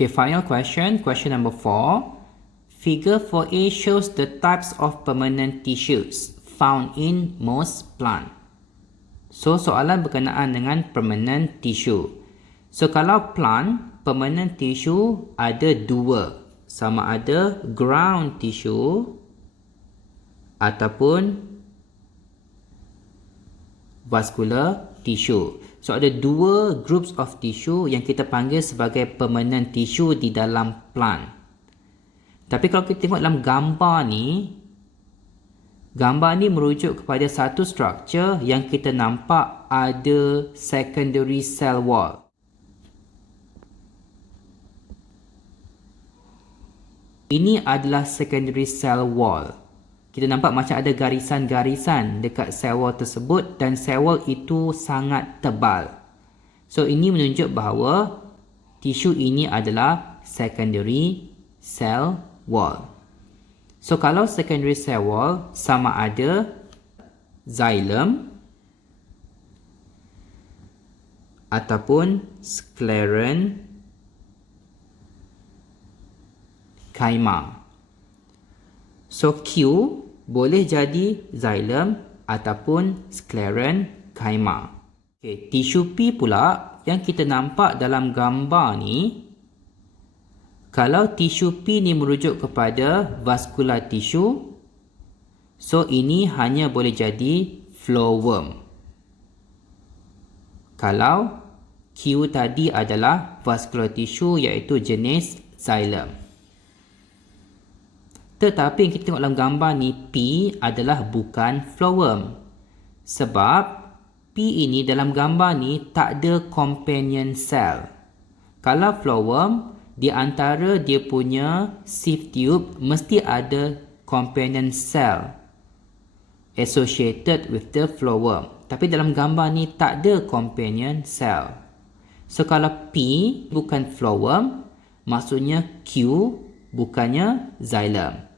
Okay, final question. Question number 4. Figure 4a shows the types of permanent tissues found in most plant. So, soalan berkenaan dengan permanent tissue. So, kalau plant, permanent tissue ada dua. Sama ada ground tissue ataupun vascular tissue. So, ada dua groups of tissue yang kita panggil sebagai permanent tissue di dalam plant. Tapi kalau kita tengok dalam gambar ni merujuk kepada satu struktur yang kita nampak ada secondary cell wall. Ini adalah secondary cell wall. Kita nampak macam ada garisan-garisan dekat cell wall tersebut dan cell wall itu sangat tebal. So, ini menunjuk bahawa tisu ini adalah secondary cell wall. So, kalau secondary cell wall sama ada xylem ataupun sclerenchyma. So, Q boleh jadi xylem ataupun sclerenchyma. Okay, tisu P pula yang kita nampak dalam gambar ni, kalau tisu P ni merujuk kepada vascular tissue, so ini hanya boleh jadi flowworm. Kalau Q tadi adalah vascular tissue iaitu jenis xylem. Tetapi yang kita tengok dalam gambar ni, P adalah bukan flowworm. Sebab P ini dalam gambar ni tak ada companion cell. Kalau flowworm, di antara dia punya sieve tube mesti ada companion cell associated with the flowworm. Tapi dalam gambar ni tak ada companion cell. So, kalau P bukan flowworm, maksudnya Q bukannya xylem.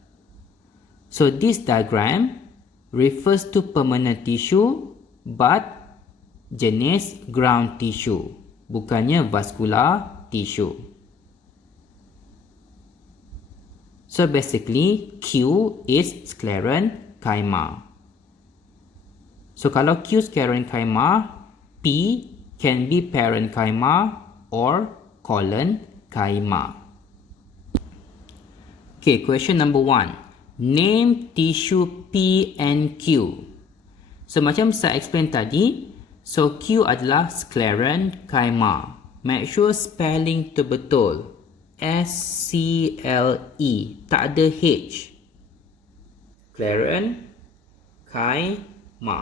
So, this diagram refers to permanent tissue but jenis ground tissue, bukannya vascular tissue. So, basically, Q is sclerenchyma. So, kalau Q sclerenchyma, P can be parenchyma or collenchyma. Okay, question number 1. Name tissue P and Q. So, macam saya explain tadi, so Q adalah sclerenchyma. Make sure spelling tu betul. S-C-L-E, tak ada H. Sclerenchyma,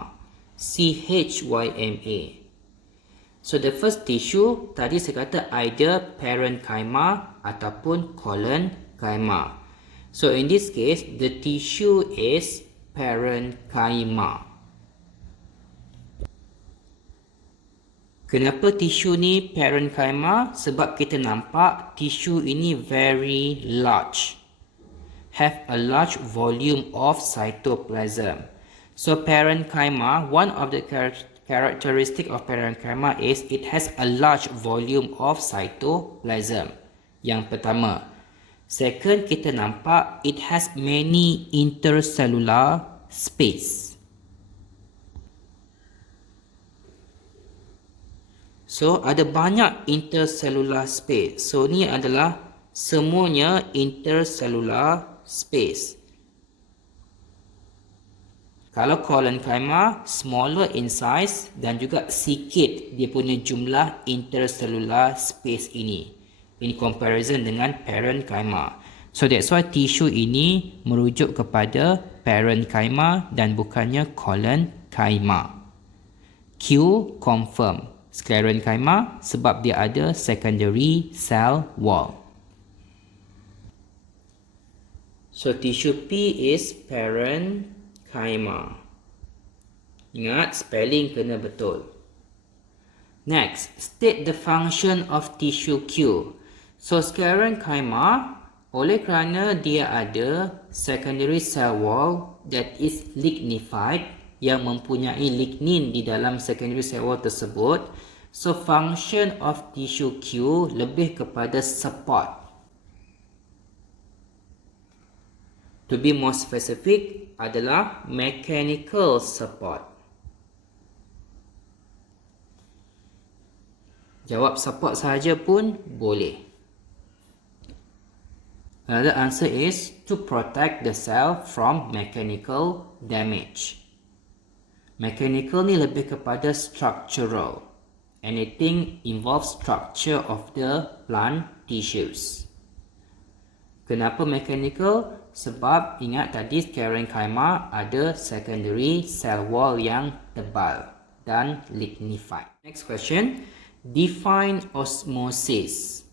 C-H-Y-M-A. So, the first tissue, tadi saya kata either parenchyma ataupun collenchyma. So, in this case, the tissue is parenchyma. Kenapa tisu ni parenchyma? Sebab kita nampak tisu ini very large. Have a large volume of cytoplasm. So, parenchyma, one of the characteristic of parenchyma is it has a large volume of cytoplasm. Yang pertama. Second, kita nampak it has many intercellular space. So, ada banyak intercellular space. So, ni adalah semuanya intercellular space. Kalau collenchyma, smaller in size dan juga sikit dia punya jumlah intercellular space ini. In comparison dengan parenchyma. So, that's why tisu ini merujuk kepada parenchyma dan bukannya collenchyma. Q confirm. Sclerenchyma sebab dia ada secondary cell wall. So, tissue P is parenchyma. Ingat, spelling kena betul. Next, state the function of tissue Q. So, sclerenchyma, oleh kerana dia ada secondary cell wall that is lignified, yang mempunyai lignin di dalam secondary cell wall tersebut, So function of tissue Q lebih kepada support. To be more specific adalah mechanical support. Jawab support sahaja pun boleh. Another answer is to protect the cell from mechanical damage. Mechanical ni lebih kepada structural. Anything involves structure of the plant tissues. Kenapa mechanical? Sebab ingat tadi parenchyma ada secondary cell wall yang tebal dan lignified. Next question. Define osmosis.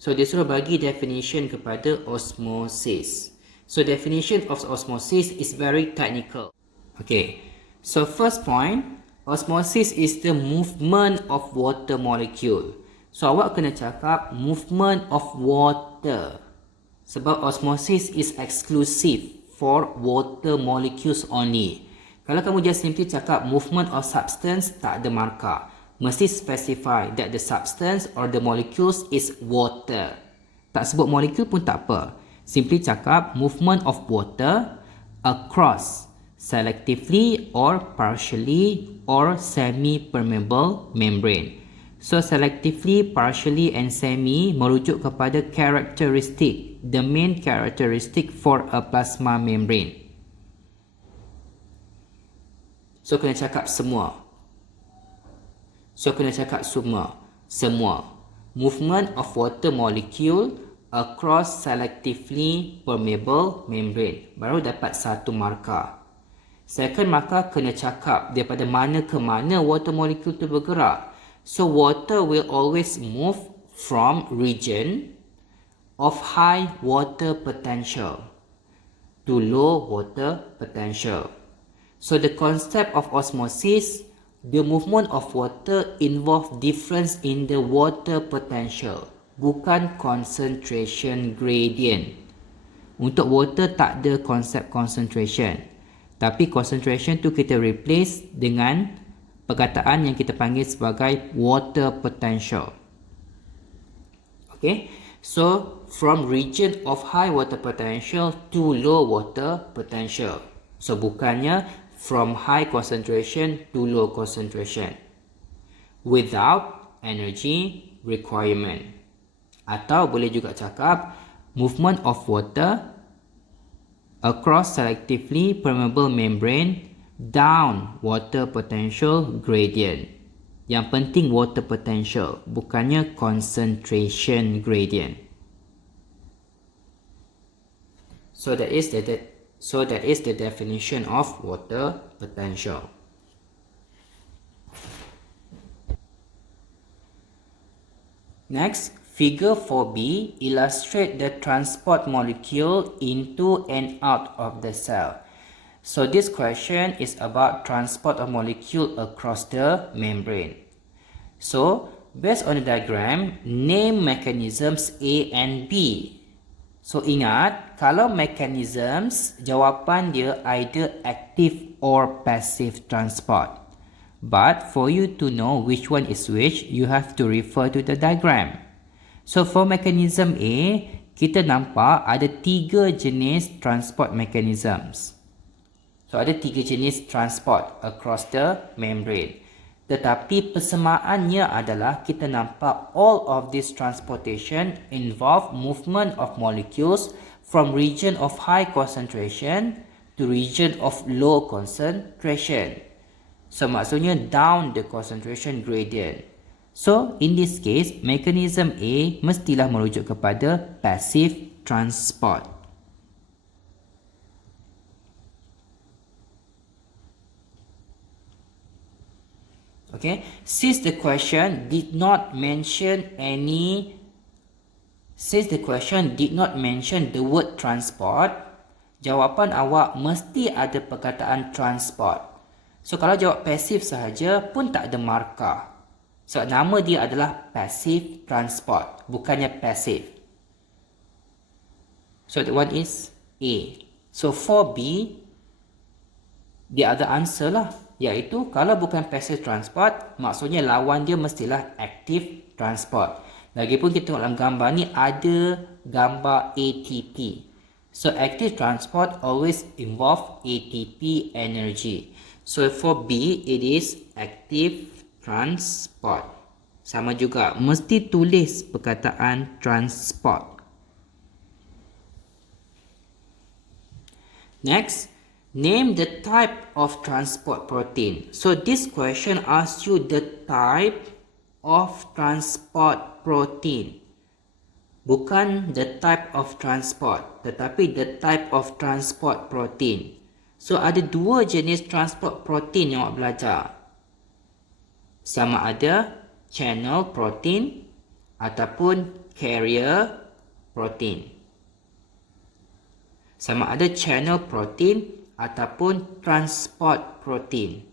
So dia suruh bagi definition kepada osmosis. So definition of osmosis is very technical. Okay. So first point, osmosis is the movement of water molecule. So awak kena cakap movement of water. Sebab osmosis is exclusive for water molecules only. Kalau kamu just simply cakap movement of substance, tak ada markah. Mesti specify that the substance or the molecules is water. Tak sebut molecule pun tak apa. Simply cakap movement of water across selectively or partially or semi-permeable membrane. So selectively, partially and semi merujuk kepada characteristic, the main characteristic for a plasma membrane. So kena cakap semua. Semua. Movement of water molecule across selectively permeable membrane. Baru dapat satu markah. Second markah kena cakap daripada mana ke mana water molecule tu bergerak. So water will always move from region of high water potential to low water potential. So the concept of osmosis, the movement of water involve difference in the water potential, bukan concentration gradient. Untuk water tak ada konsep concentration. Tapi concentration tu kita replace dengan perkataan yang kita panggil sebagai water potential. Okay, so from region of high water potential to low water potential. So bukannya from high concentration to low concentration without energy requirement. Atau boleh juga cakap movement of water across selectively permeable membrane down water potential gradient. Yang penting water potential, bukannya concentration gradient. So that is the definition of water potential. Next, figure 4b illustrate the transport molecule into and out of the cell. So this question is about transport of molecule across the membrane. So based on the diagram, name mechanisms A and B. So ingat, kalau mechanisms, jawapan dia either active or passive transport. But for you to know which one is which, you have to refer to the diagram. So for mechanism A, kita nampak ada 3 jenis transport mechanisms. So ada 3 jenis transport across the membrane. Tetapi persamaannya adalah kita nampak all of this transportation involve movement of molecules from region of high concentration to region of low concentration. So maksudnya down the concentration gradient. So in this case, mechanism A mestilah merujuk kepada passive transport. Okay, since the question did not mention the word transport, jawapan awak mesti ada perkataan transport. So kalau jawab passive sahaja pun tak ada markah. So nama dia adalah passive transport, bukannya passive. So the one is A. So 4B, the other answer lah. Iaitu kalau bukan passive transport, maksudnya lawan dia mestilah active transport. Lagipun kita tengok dalam gambar ni ada gambar ATP. So active transport always involve ATP energy. So for B, it is active transport. Sama juga, mesti tulis perkataan transport. Next, name the type of transport protein. So this question asks you the type of transport protein. Bukan the type of transport, tetapi the type of transport protein. So ada dua jenis transport protein yang awak belajar. Sama ada channel protein ataupun carrier protein. Sama ada channel protein ataupun transport protein.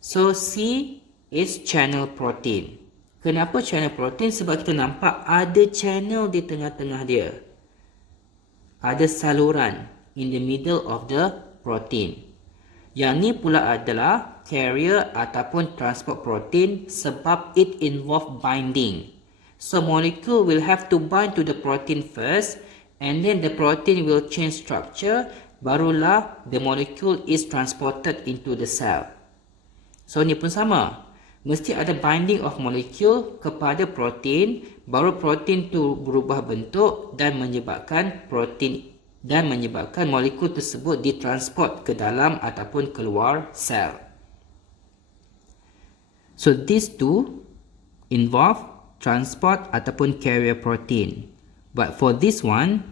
So C is channel protein. Kenapa channel protein? Sebab kita nampak ada channel di tengah-tengah dia. Ada saluran in the middle of the protein. Yang ni pula adalah carrier ataupun transport protein sebab it involve binding. So molecule will have to bind to the protein first, and then the protein will change structure, barulah the molecule is transported into the cell. So ni pun sama. Mesti ada binding of molecule kepada protein, baru protein tu berubah bentuk dan menyebabkan molekul tersebut ditransport ke dalam ataupun keluar sel. So these two involve transport ataupun carrier protein. But for this one,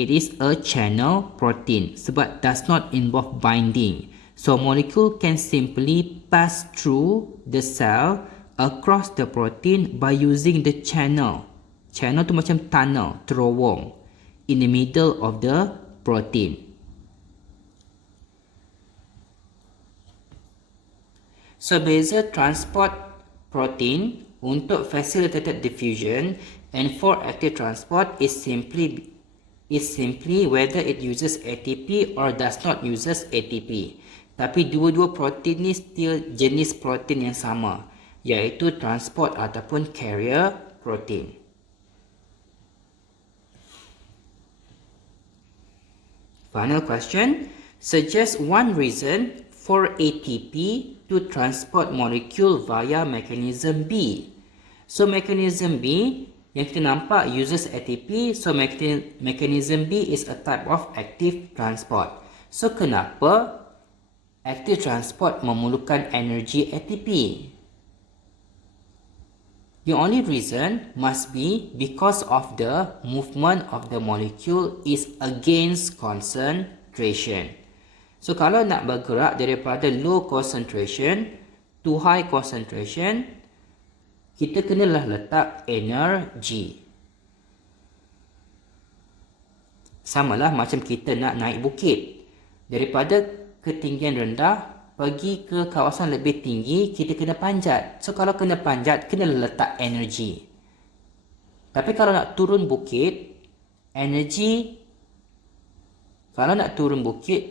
it is a channel protein sebab does not involve binding. So molecule can simply pass through the cell across the protein by using the channel. Channel tu macam tunnel, terowong in the middle of the protein. So beza transport protein untuk facilitated diffusion and for active transport is simply whether it uses ATP or does not uses ATP. Tapi dua-dua protein ni still jenis protein yang sama, iaitu transport ataupun carrier protein. Final question. Suggest one reason for ATP to transport molecule via mechanism B. So mechanism B yang kita nampak uses ATP, so mechanism B is a type of active transport. So kenapa active transport memerlukan energi ATP? The only reason must be because of the movement of the molecule is against concentration. So kalau nak bergerak daripada low concentration to high concentration, kita kenalah letak energi. Samalah macam kita nak naik bukit. Daripada ketinggian rendah pergi ke kawasan lebih tinggi, kita kena panjat. So kalau kena panjat, kena letak energi. Tapi kalau nak turun bukit,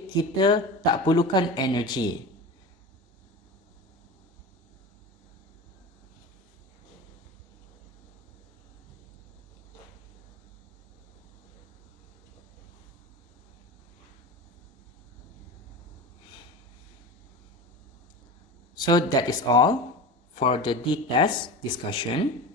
kita tak perlukan energi. So that is all for the D test discussion.